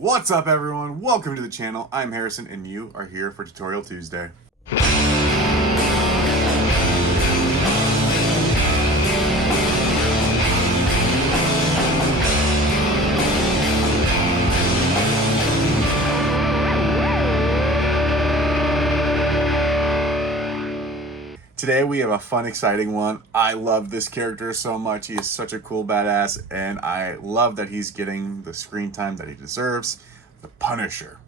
What's up everyone? Welcome to the channel. I'm Harrison and you are here for Tutorial Tuesday. Today we have a fun, exciting one. I love this character so much. He is such a cool badass, and I love that he's getting the screen time that he deserves. The Punisher.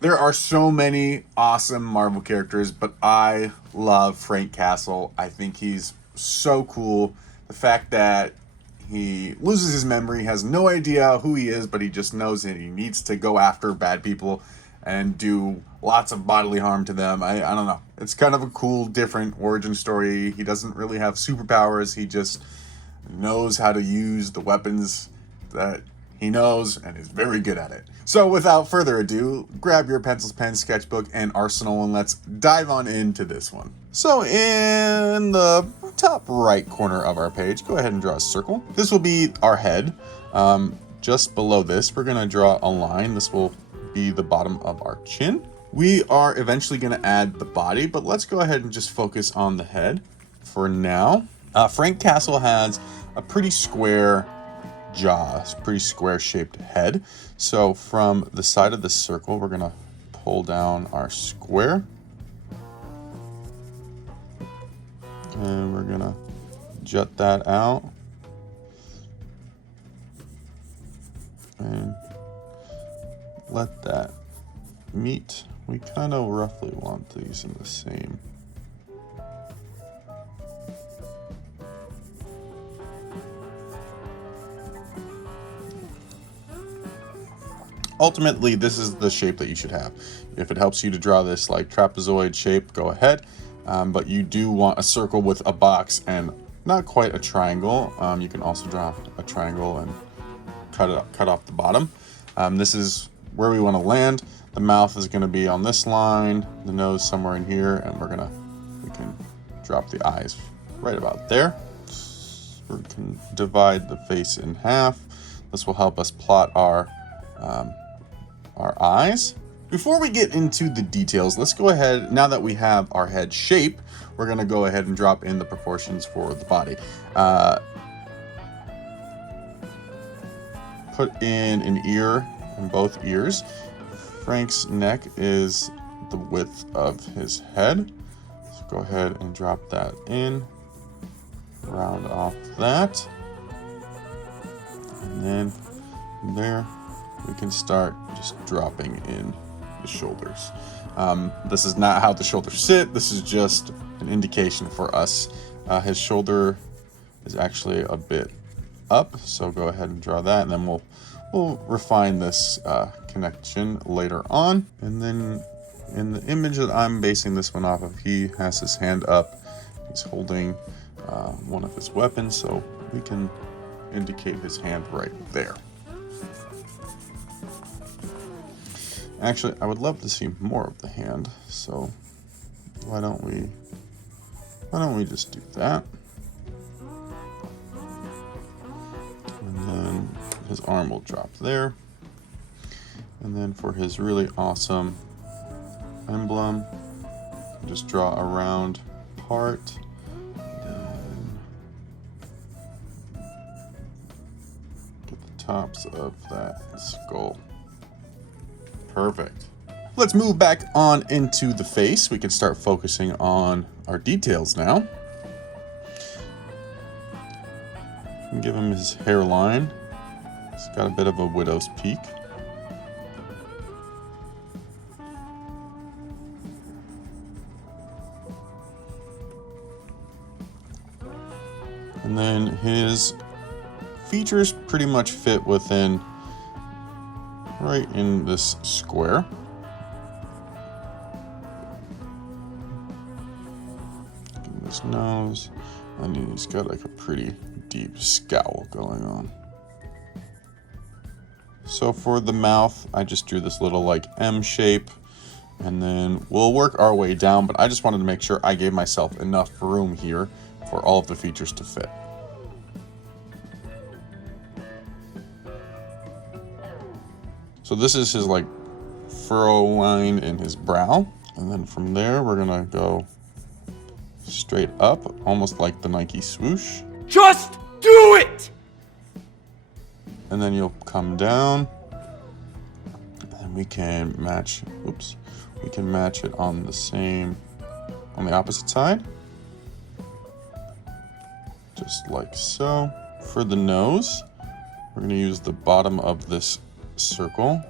There are so many awesome Marvel characters, but I love Frank Castle. I think he's so cool. The fact that he loses his memory, has no idea who he is, but he just knows that he needs to go after bad people and do lots of bodily harm to them. I don't know. It's kind of a cool, different origin story. He doesn't really have superpowers. He just knows how to use the weapons that he knows and is very good at it. So without further ado, grab your pencils, pen, sketchbook, and arsenal, and let's dive on into this one. So in the top right corner of our page, go ahead and draw a circle. This will be our head. Just below this, we're gonna draw a line. This will be the bottom of our chin. We are eventually gonna add the body, but let's go ahead and just focus on the head for now. Frank Castle has a pretty square jaw, pretty square shaped head. So from the side of the circle, we're gonna pull down our square and we're gonna jut that out and let that meet. We kind of roughly want these in the same. Ultimately, this is the shape that you should have. If it helps you to draw this like trapezoid shape, go ahead. But you do want a circle with a box and not quite a triangle. You can also draw a triangle and cut off the bottom. This is where we want to land. The mouth is going to be on this line, the nose somewhere in here, and we can drop the eyes right about there. We can divide the face in half. This will help us plot our eyes. Before we get into the details, let's go ahead, now that we have our head shape, we're going to go ahead and drop in the proportions for the body. Put in an ear in both ears. Frank's neck is the width of his head. So go ahead and drop that in. Round off that. And then from there, we can start just dropping in the shoulders. This is not how the shoulders sit. This is just an indication for us. His shoulder is actually a bit up, so go ahead and draw that, and then we'll refine this connection later on. And then in the image that I'm basing this one off of, he has his hand up. He's holding one of his weapons, so we can indicate his hand right there. Actually, I would love to see more of the hand, so why don't we just do that? And then his arm will drop there. And then for his really awesome emblem, just draw a round part. And get the tops of that skull. Perfect. Let's move back on into the face. We can start focusing on our details now. Give him his hairline. He's got a bit of a widow's peak. And then his features pretty much fit within right in this square. His nose, and he's got like a pretty deep scowl going on. So for the mouth, I just drew this little like M shape, and then we'll work our way down, but I just wanted to make sure I gave myself enough room here for all of the features to fit. So this is his like furrow line in his brow, and then from there we're gonna go straight up, almost like the Nike swoosh. Just do it! And then you'll come down, and we can match, oops, we can match it on the opposite side. Just like so. For the nose, we're gonna use the bottom of this circle.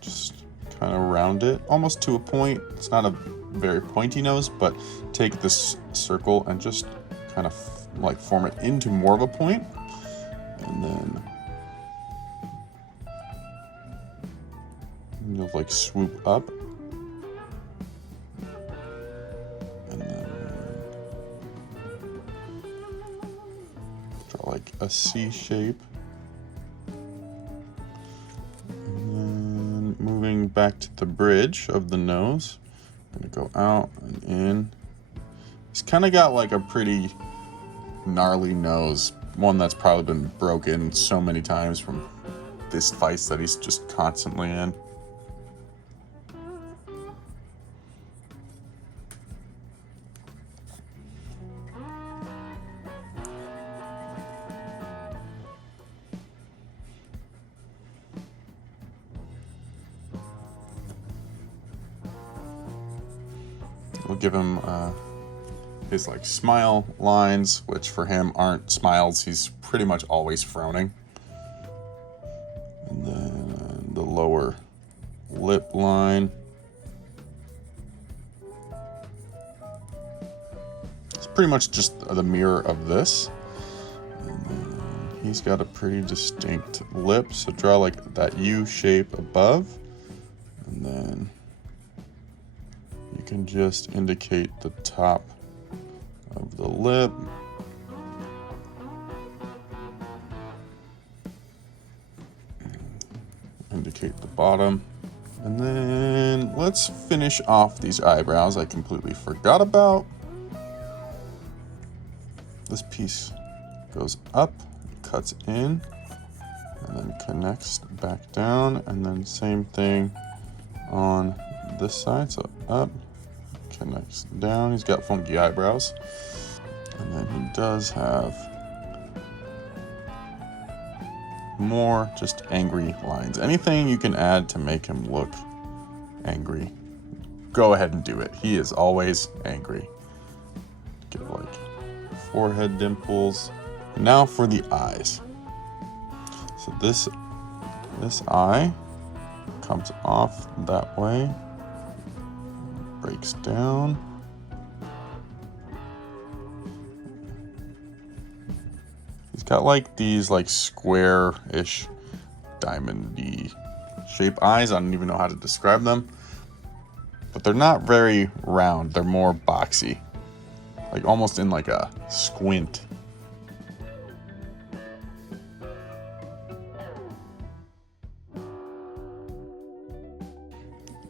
Just kind of round it, almost to a point. It's not a very pointy nose, but take this circle and just kind of like form it into more of a point. And then you'll like swoop up. And then draw like a C shape. Moving back to the bridge of the nose, I'm gonna go out and in. He's kind of got like a pretty gnarly nose, one that's probably been broken so many times from this fights that he's just constantly in. We'll give him his like smile lines, which for him aren't smiles. He's pretty much always frowning. And then the lower lip line. It's pretty much just the mirror of this. And then he's got a pretty distinct lip, so draw like that U shape above. And then you can just indicate the top of the lip. Indicate the bottom. And then let's finish off these eyebrows I completely forgot about. This piece goes up, cuts in, and then connects back down, and then same thing on this side, so up, connects down. He's got funky eyebrows, and then he does have more just angry lines. Anything you can add to make him look angry, go ahead and do it. He is always angry. Get like forehead dimples. And now for the eyes. So this eye comes off that way, breaks down. He's got like these like square-ish diamond-y shape eyes. I don't even know how to describe them, but they're not very round. They're more boxy, like almost in like a squint.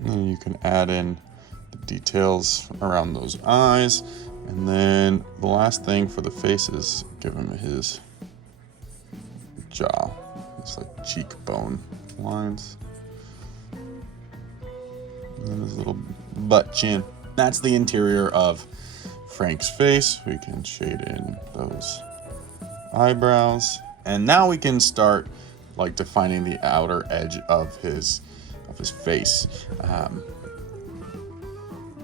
And you can add in the details around those eyes. And then the last thing for the face is give him his jaw. It's like cheekbone lines. And then his little butt chin. That's the interior of Frank's face. We can shade in those eyebrows. And now we can start like defining the outer edge of his face.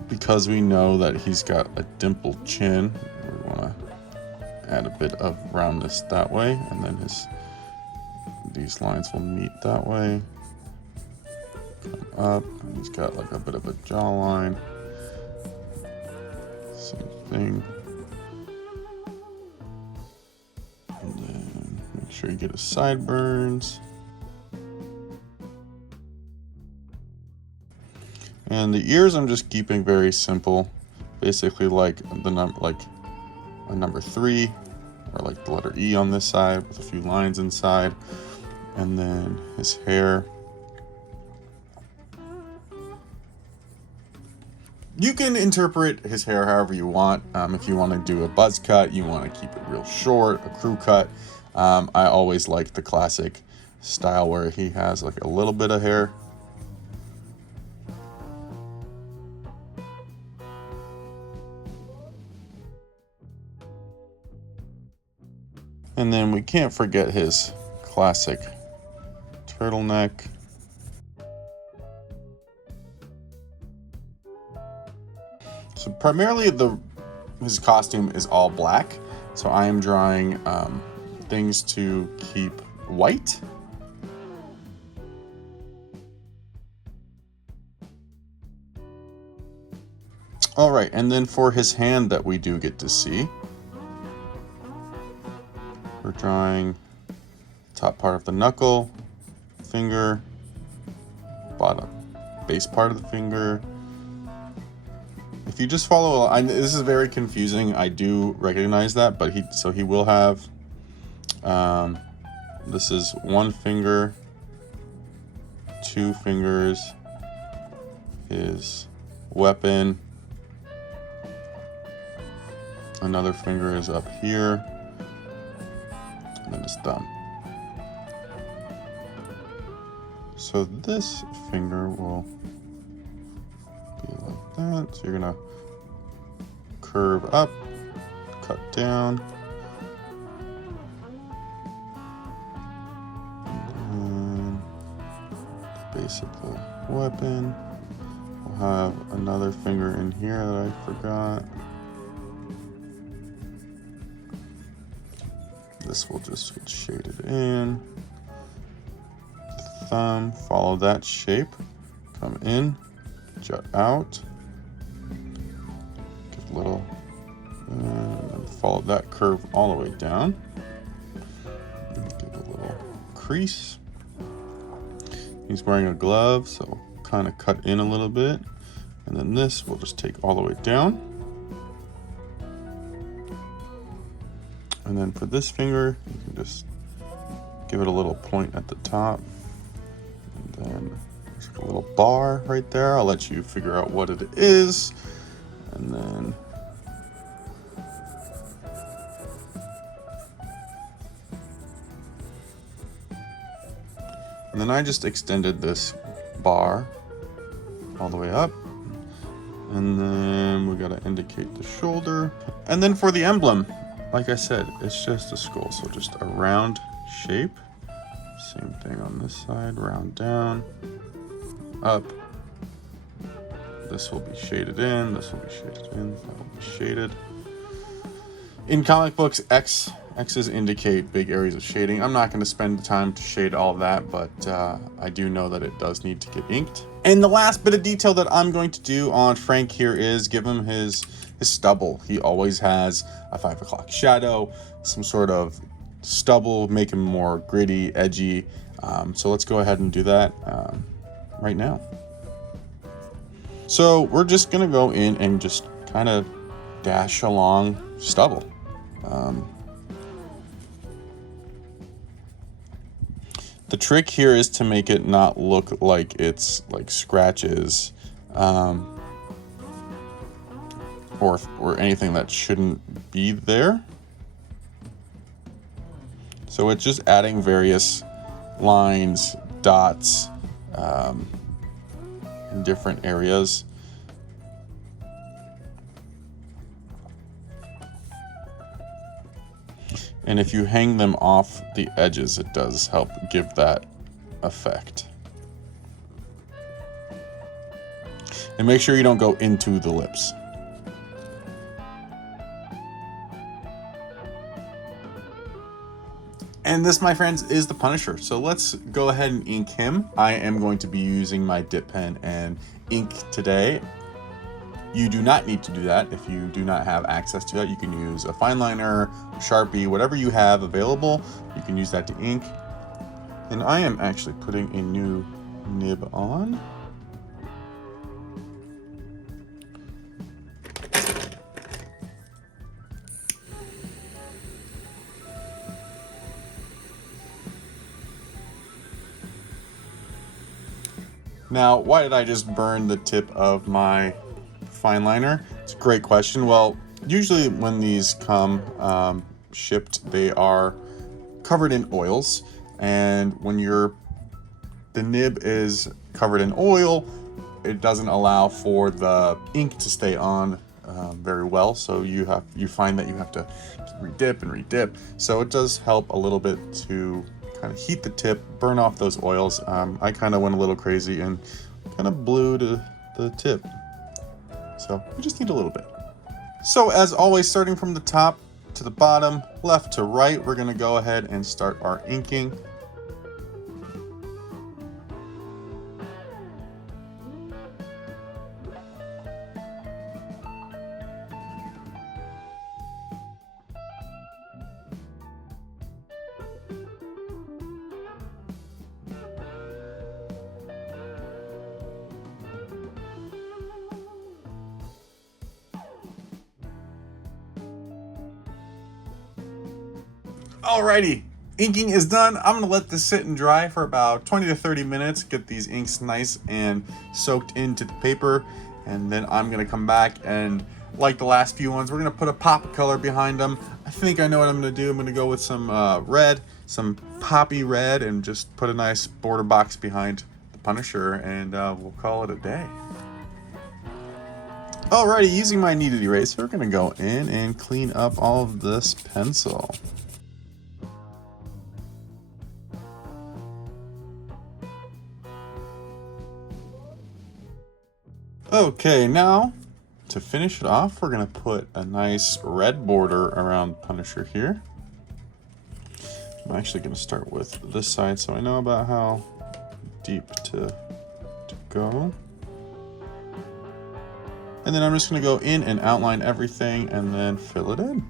Because we know that he's got a dimpled chin, we want to add a bit of roundness that way, and then these lines will meet that way. Come up, and he's got like a bit of a jawline. Same thing. And then make sure you get his sideburns. And the ears I'm just keeping very simple, basically like a number 3, or like the letter E on this side with a few lines inside. And then his hair. You can interpret his hair however you want. If you want to do a buzz cut, you want to keep it real short, a crew cut. I always like the classic style where he has like a little bit of hair. And then we can't forget his classic turtleneck. So primarily his costume is all black. So I am drawing things to keep white. All right, and then for his hand that we do get to see, we're drawing top part of the knuckle, finger, bottom, base part of the finger. If you just follow, this is very confusing. I do recognize that, but he will have. This is one finger, two fingers, his weapon. Another finger is up here, and then his thumb. So this finger will be like that. So you're gonna curve up, cut down, and then the base of the weapon. We'll have another finger in here that I forgot. This will just get shaded in. Thumb, follow that shape, come in, jut out, give a little, and follow that curve all the way down. Give a little crease. He's wearing a glove, so kind of cut in a little bit, and then this we'll just take all the way down. And then for this finger, you can just give it a little point at the top. And then there's a little bar right there. I'll let you figure out what it is. And then I just extended this bar all the way up. And then we gotta indicate the shoulder. And then for the emblem, like I said, it's just a skull, so just a round shape. Same thing on this side, round down, up. This will be shaded in, this will be shaded in, that will be shaded. In comic books, X's indicate big areas of shading. I'm not going to spend the time to shade all of that, but I do know that it does need to get inked. And the last bit of detail that I'm going to do on Frank here is give him his stubble. He always has a 5 o'clock shadow, some sort of stubble, make him more gritty, edgy. So let's go ahead and do that right now. So we're just gonna go in and just kind of dash along stubble. The trick here is to make it not look like it's like scratches or anything that shouldn't be there. So it's just adding various lines, dots in different areas. And if you hang them off the edges, it does help give that effect. And make sure you don't go into the lips. And this, my friends, is the Punisher. So let's go ahead and ink him. I am going to be using my dip pen and ink today. You do not need to do that. If you do not have access to that, you can use a fine liner, a Sharpie, whatever you have available. You can use that to ink. And I am actually putting a new nib on. Now, why did I just burn the tip of my fine liner? It's a great question. Well, usually when these come shipped, they are covered in oils, and when the nib is covered in oil, it doesn't allow for the ink to stay on very well, so you find that you have to redip and redip. So it does help a little bit to kind of heat the tip, burn off those oils. I kind of went a little crazy and kind of blew to the tip, so you just need a little bit. So as always, starting from the top to the bottom, left to right, we're going to go ahead and start our inking. Alrighty, inking is done. I'm gonna let this sit and dry for about 20 to 30 minutes, get these inks nice and soaked into the paper, and then I'm gonna come back and, like the last few ones, we're gonna put a pop of color behind them. I think I know what I'm gonna do. I'm gonna go with some red, some poppy red, and just put a nice border box behind the Punisher, and we'll call it a day. Alrighty, using my kneaded eraser, we're gonna go in and clean up all of this pencil. Okay, now to finish it off, we're gonna put a nice red border around Punisher here. I'm actually gonna start with this side so I know about how deep to go. And then I'm just gonna go in and outline everything and then fill it in.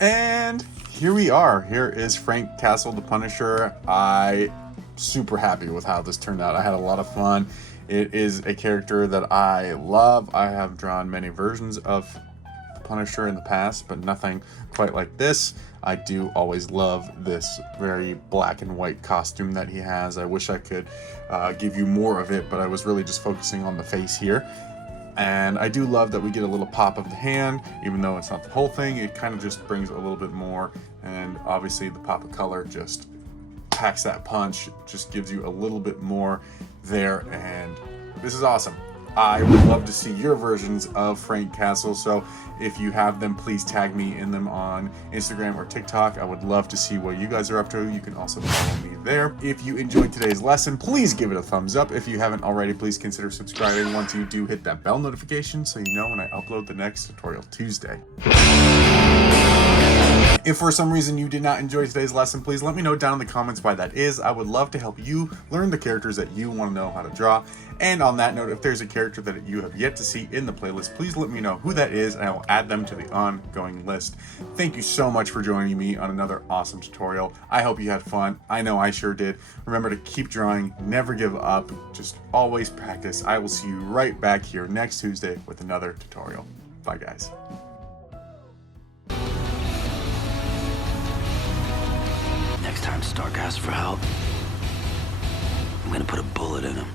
And here we are. Here is Frank Castle, the Punisher. I'm super happy with how this turned out. I had a lot of fun. It is a character that I love. I have drawn many versions of the Punisher in the past, but nothing quite like this. I do always love this very black and white costume that he has. I wish I could give you more of it, but I was really just focusing on the face here. And I do love that we get a little pop of the hand, even though it's not the whole thing. It kind of just brings a little bit more, and obviously the pop of color just packs that punch, just gives you a little bit more there, and this is awesome. I would love to see your versions of Frank Castle, so if you have them, please tag me in them on Instagram or TikTok. I would love to see what you guys are up to. You can also follow me there. If you enjoyed today's lesson, please give it a thumbs up. If you haven't already, please consider subscribing once you do hit that bell notification so you know when I upload the next tutorial Tuesday. If for some reason you did not enjoy today's lesson, please let me know down in the comments why that is. I would love to help you learn the characters that you want to know how to draw. And on that note, if there's a character that you have yet to see in the playlist, please let me know who that is and I will add them to the ongoing list. Thank you so much for joining me on another awesome tutorial. I hope you had fun. I know I sure did. Remember to keep drawing, never give up, just always practice. I will see you right back here next Tuesday with another tutorial. Bye guys. Next time Stark asks for help, I'm gonna put a bullet in him.